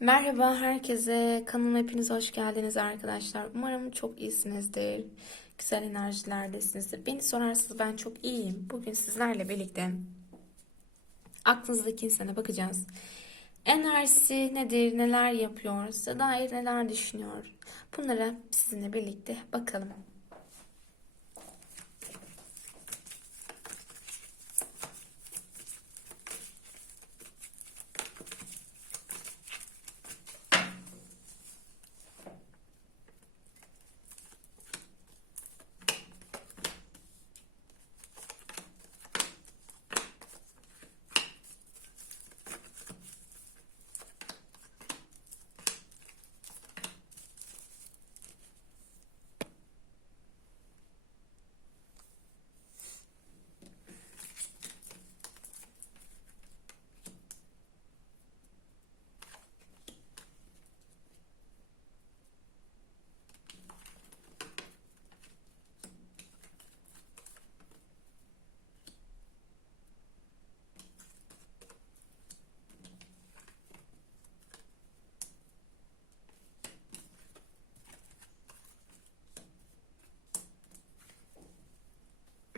Merhaba herkese. Kanalıma hepiniz hoş geldiniz arkadaşlar. Umarım çok iyisinizdir. Güzel enerjilerdesinizdir. Beni sorarsanız ben çok iyiyim. Bugün sizlerle birlikte aklınızdaki insana bakacağız. Enerjisi nedir, neler yapıyor, size dair neler düşünüyor. Bunlara sizinle birlikte bakalım.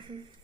Mm-hmm.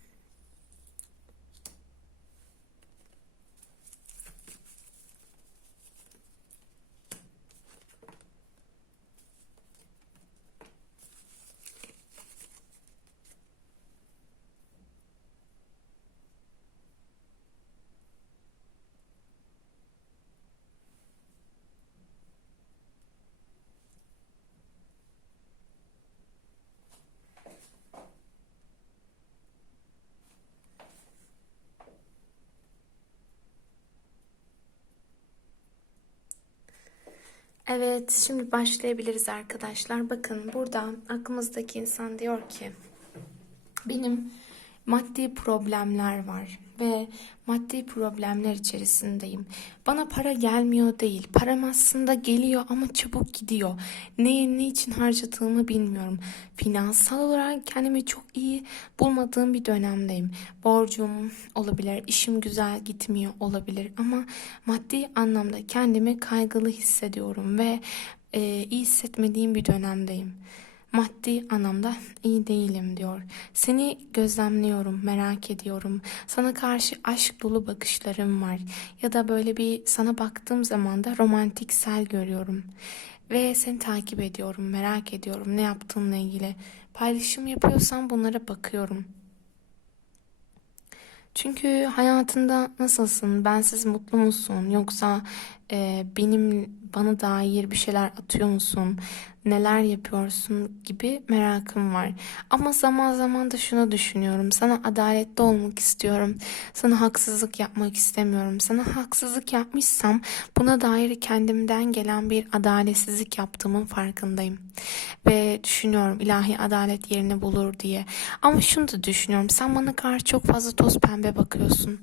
Evet, şimdi başlayabiliriz arkadaşlar. Bakın burada aklımızdaki insan diyor ki benim maddi problemler var ve maddi problemler içerisindeyim. Bana para gelmiyor değil. Param aslında geliyor ama çabuk gidiyor. Neye ne için harcadığımı bilmiyorum. Finansal olarak kendimi çok iyi bulmadığım bir dönemdeyim. Borcum olabilir, işim güzel gitmiyor olabilir ama maddi anlamda kendimi kaygılı hissediyorum ve e, iyi hissetmediğim bir dönemdeyim. Maddi anlamda iyi değilim diyor. Seni gözlemliyorum, merak ediyorum. Sana karşı aşk dolu bakışlarım var. Ya da böyle bir sana baktığım zaman da romantiksel görüyorum. Ve seni takip ediyorum, merak ediyorum ne yaptığınla ilgili. Paylaşım yapıyorsan bunlara bakıyorum. Çünkü hayatında nasılsın? Bensiz mutlu musun? Yoksa e, benim bana dair bir şeyler atıyor musun? Neler yapıyorsun gibi merakım var. Ama zaman zaman da şunu düşünüyorum. Sana adaletli olmak istiyorum. Sana haksızlık yapmak istemiyorum. Sana haksızlık yapmışsam buna dair kendimden gelen bir adaletsizlik yaptığımın farkındayım. Ve düşünüyorum ilahi adalet yerini bulur diye. Ama şunu da düşünüyorum. Sen bana karşı çok fazla toz pembe bakıyorsun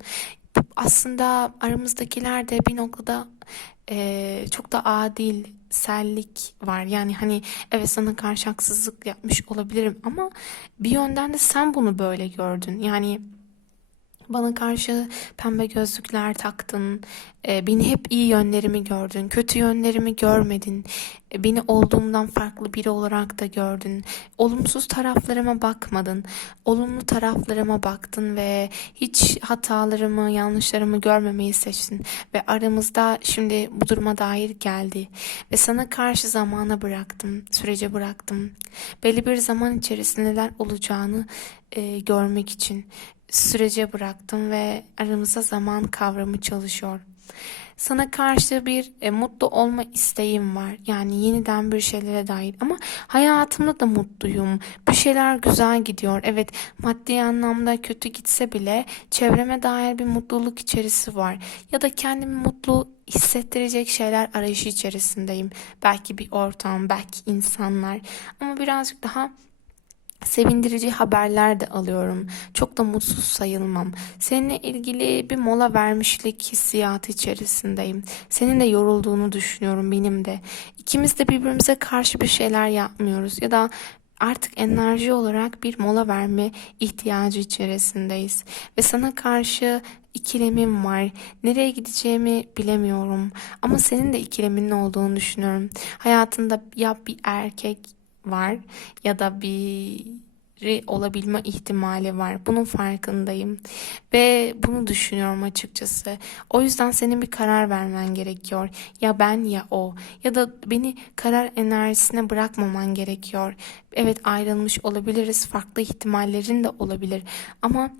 aslında aramızdakiler de bir noktada e, çok da adilsellik var. Yani hani evet sana karşı haksızlık yapmış olabilirim ama bir yönden de sen bunu böyle gördün. Yani bana karşı pembe gözlükler taktın. E, beni hep iyi yönlerimi gördün. Kötü yönlerimi görmedin. E, beni olduğumdan farklı biri olarak da gördün. Olumsuz taraflarıma bakmadın. Olumlu taraflarıma baktın ve hiç hatalarımı, yanlışlarımı görmemeyi seçtin. Ve aramızda şimdi bu duruma dair geldi. Ve sana karşı zamana bıraktım. Sürece bıraktım. Belli bir zaman içerisinde neler olacağını e, görmek için sürece bıraktım ve aramızda zaman kavramı çalışıyor. Sana karşı bir e, mutlu olma isteğim var. Yani yeniden bir şeylere dair ama hayatımda da mutluyum. Bir şeyler güzel gidiyor. Evet maddi anlamda kötü gitse bile çevreme dair bir mutluluk içerisi var. Ya da kendimi mutlu hissettirecek şeyler arayışı içerisindeyim. Belki bir ortam, belki insanlar ama birazcık daha sevindirici haberler de alıyorum. Çok da mutsuz sayılmam. Seninle ilgili bir mola vermişlik hissiyatı içerisindeyim. Senin de yorulduğunu düşünüyorum benim de. İkimiz de birbirimize karşı bir şeyler yapmıyoruz ya da artık enerji olarak bir mola verme ihtiyacı içerisindeyiz. Ve sana karşı ikilemim var. Nereye gideceğimi bilemiyorum. Ama senin de ikileminin olduğunu düşünüyorum. Hayatında ya bir erkek var ya da biri olabilme ihtimali var. Bunun farkındayım ve bunu düşünüyorum açıkçası. O yüzden senin bir karar vermen gerekiyor. Ya ben ya o ya da beni karar enerjisine bırakmaman gerekiyor. Evet ayrılmış olabiliriz. Farklı ihtimallerin de olabilir. Ama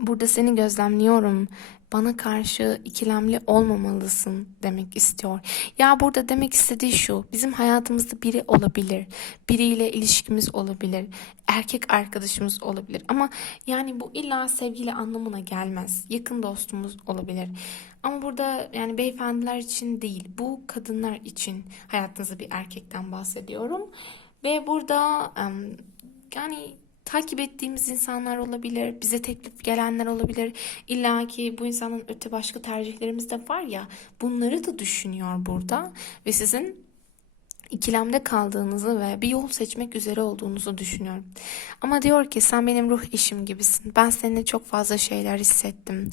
Burada seni gözlemliyorum. Bana karşı ikilemli olmamalısın demek istiyor. Ya burada demek istediği şu. Bizim hayatımızda biri olabilir. Biriyle ilişkimiz olabilir. Erkek arkadaşımız olabilir. Ama yani bu illa sevgili anlamına gelmez. Yakın dostumuz olabilir. Ama burada yani beyefendiler için değil. Bu kadınlar için hayatınızda bir erkekten bahsediyorum. Ve burada yani takip ettiğimiz insanlar olabilir, bize teklif gelenler olabilir. İlla ki bu insanın öte başka tercihlerimiz de var ya, bunları da düşünüyor burada ve sizin ikilemde kaldığınızı ve bir yol seçmek üzere olduğunuzu düşünüyorum. Ama diyor ki sen benim ruh eşim gibisin. Ben seninle çok fazla şeyler hissettim.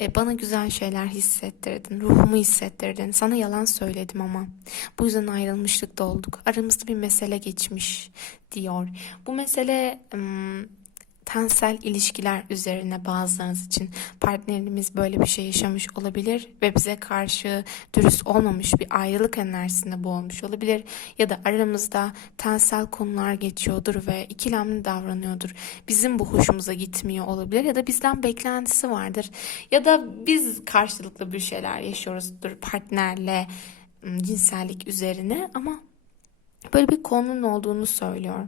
E, bana güzel şeyler hissettirdin, ruhumu hissettirdin. Sana yalan söyledim ama. Bu yüzden ayrılmışlıkta olduk. Aramızda bir mesele geçmiş diyor. Bu mesele ım, tensel ilişkiler üzerine bazılarınız için partnerimiz böyle bir şey yaşamış olabilir ve bize karşı dürüst olmamış bir ayrılık enerjisinde boğulmuş olabilir ya da aramızda tensel konular geçiyordur ve ikilemli davranıyordur. Bizim bu hoşumuza gitmiyor olabilir ya da bizden beklentisi vardır ya da biz karşılıklı bir şeyler yaşıyoruzdur partnerle cinsellik üzerine ama Böyle bir konunun olduğunu söylüyor.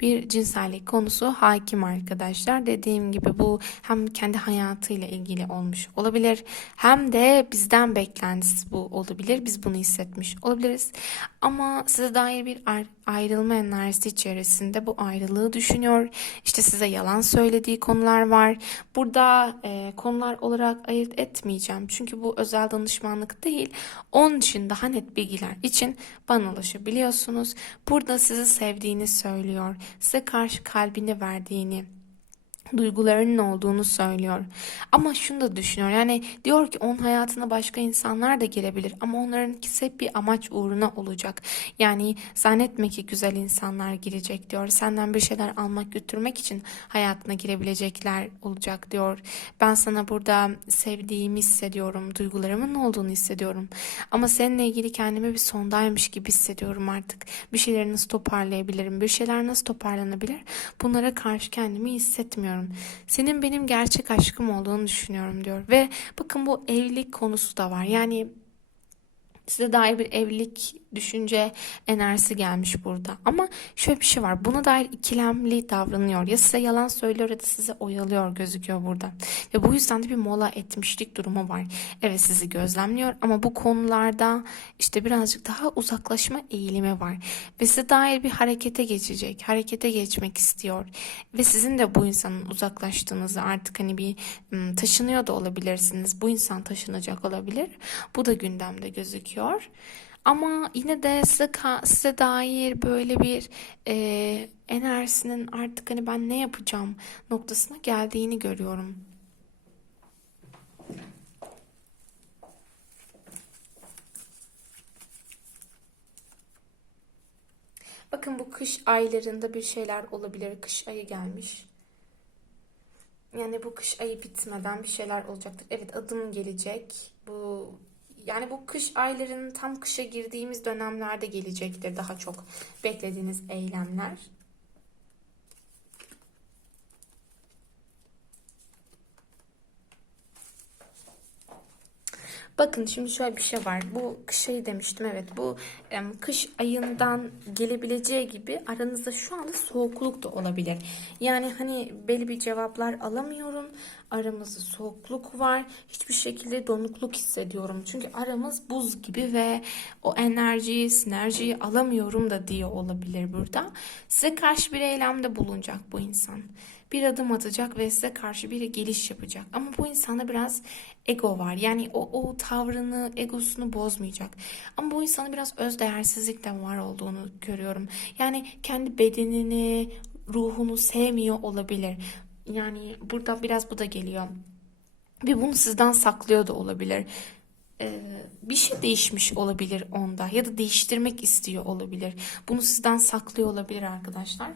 Bir cinsellik konusu hakim arkadaşlar. Dediğim gibi bu hem kendi hayatıyla ilgili olmuş olabilir hem de bizden beklentisi bu olabilir. Biz bunu hissetmiş olabiliriz. Ama size dair bir ayrılma enerjisi içerisinde bu ayrılığı düşünüyor. İşte size yalan söylediği konular var. Burada e, konular olarak ayırt etmeyeceğim. Çünkü bu özel danışmanlık değil. Onun için daha net bilgiler için bana ulaşabiliyorsunuz. Burada sizi sevdiğini söylüyor. Size karşı kalbini verdiğini duygularının olduğunu söylüyor. Ama şunu da düşünüyor. Yani diyor ki onun hayatına başka insanlar da girebilir ama onlarınkisi hep bir amaç uğruna olacak. Yani zannetme ki güzel insanlar girecek diyor. Senden bir şeyler almak götürmek için hayatına girebilecekler olacak diyor. Ben sana burada sevdiğimi hissediyorum. Duygularımın olduğunu hissediyorum. Ama seninle ilgili kendimi bir sondaymış gibi hissediyorum artık. Bir şeyleri nasıl toparlayabilirim? Bir şeyler nasıl toparlanabilir? Bunlara karşı kendimi hissetmiyorum düşünüyorum. Senin benim gerçek aşkım olduğunu düşünüyorum diyor. Ve bakın bu evlilik konusu da var. Yani size dair bir evlilik düşünce enerjisi gelmiş burada. Ama şöyle bir şey var. Buna dair ikilemli davranıyor. Ya size yalan söylüyor ya da size oyalıyor gözüküyor burada. Ve bu yüzden de bir mola etmişlik durumu var. Evet sizi gözlemliyor ama bu konularda işte birazcık daha uzaklaşma eğilimi var. Ve size dair bir harekete geçecek. Harekete geçmek istiyor. Ve sizin de bu insanın uzaklaştığınızı artık hani bir taşınıyor da olabilirsiniz. Bu insan taşınacak olabilir. Bu da gündemde gözüküyor. Ama yine de size, size dair böyle bir e, enerjisinin artık hani ben ne yapacağım noktasına geldiğini görüyorum. Bakın bu kış aylarında bir şeyler olabilir. Kış ayı gelmiş. Yani bu kış ayı bitmeden bir şeyler olacaktır. Evet adım gelecek. Bu yani bu kış aylarının tam kışa girdiğimiz dönemlerde gelecektir daha çok beklediğiniz eylemler. Bakın şimdi şöyle bir şey var. Bu kış ayı demiştim evet. Bu kış ayından gelebileceği gibi aranızda şu anda soğukluk da olabilir. Yani hani belli bir cevaplar alamıyorum. Aramızda soğukluk var. Hiçbir şekilde donukluk hissediyorum. Çünkü aramız buz gibi ve o enerjiyi, sinerjiyi alamıyorum da diye olabilir burada. Size karşı bir eylemde bulunacak bu insan bir adım atacak ve size karşı bir geliş yapacak. Ama bu insanda biraz ego var. Yani o, o tavrını, egosunu bozmayacak. Ama bu insanda biraz özdeğersizlik de var olduğunu görüyorum. Yani kendi bedenini, ruhunu sevmiyor olabilir. Yani burada biraz bu da geliyor. Ve bunu sizden saklıyor da olabilir. Ee, bir şey değişmiş olabilir onda ya da değiştirmek istiyor olabilir. Bunu sizden saklıyor olabilir arkadaşlar.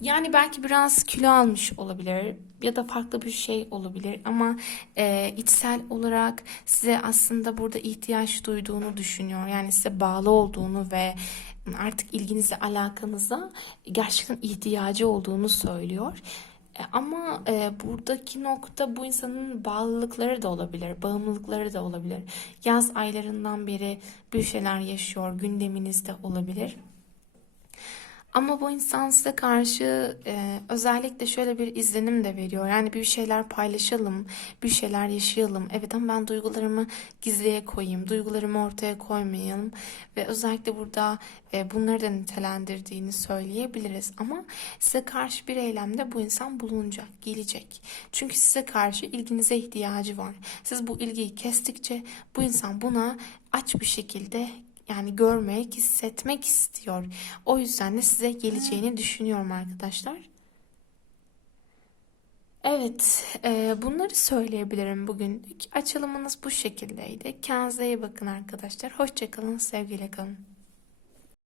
Yani belki biraz kilo almış olabilir ya da farklı bir şey olabilir ama e, içsel olarak size aslında burada ihtiyaç duyduğunu düşünüyor. Yani size bağlı olduğunu ve artık ilginizle alakanıza gerçekten ihtiyacı olduğunu söylüyor. E, Ama e, buradaki nokta bu insanın bağlılıkları da olabilir, bağımlılıkları da olabilir. Yaz aylarından beri bir şeyler yaşıyor, gündeminizde olabilir. Ama bu insan size karşı e, özellikle şöyle bir izlenim de veriyor. Yani bir şeyler paylaşalım, bir şeyler yaşayalım. Evet ama ben duygularımı gizliye koyayım, duygularımı ortaya koymayalım. Ve özellikle burada e, bunları da nitelendirdiğini söyleyebiliriz. Ama size karşı bir eylemde bu insan bulunacak, gelecek. Çünkü size karşı ilginize ihtiyacı var. Siz bu ilgiyi kestikçe bu insan buna aç bir şekilde yani görmek, hissetmek istiyor. O yüzden de size geleceğini düşünüyorum arkadaşlar. Evet, e, bunları söyleyebilirim bugün. Açılımınız bu şekildeydi. Kendinize iyi bakın arkadaşlar. Hoşça kalın, sevgiyle kalın.